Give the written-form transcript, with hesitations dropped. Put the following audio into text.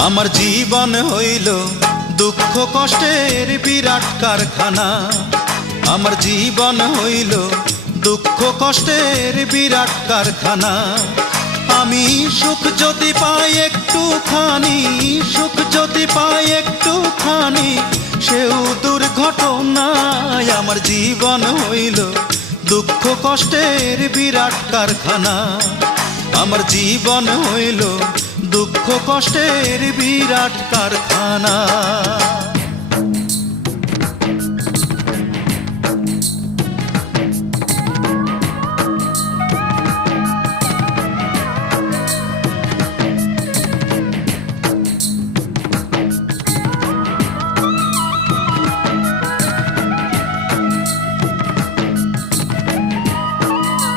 আমার জীবন হইল দুঃখ কষ্টের বিরাট কারখানা। আমার জীবন হইল দুঃখ কষ্টের বিরাট কারখানা। আমি সুখ যদি পাই একটুখানি, সুখ যদি পাই একটুখানি, সেও দুর্ঘটনায়। আমার জীবন হইল দুঃখ কষ্টের বিরাট কারখানা। আমার জীবন হইল দুঃখ কষ্টের বিরাট কারখানা।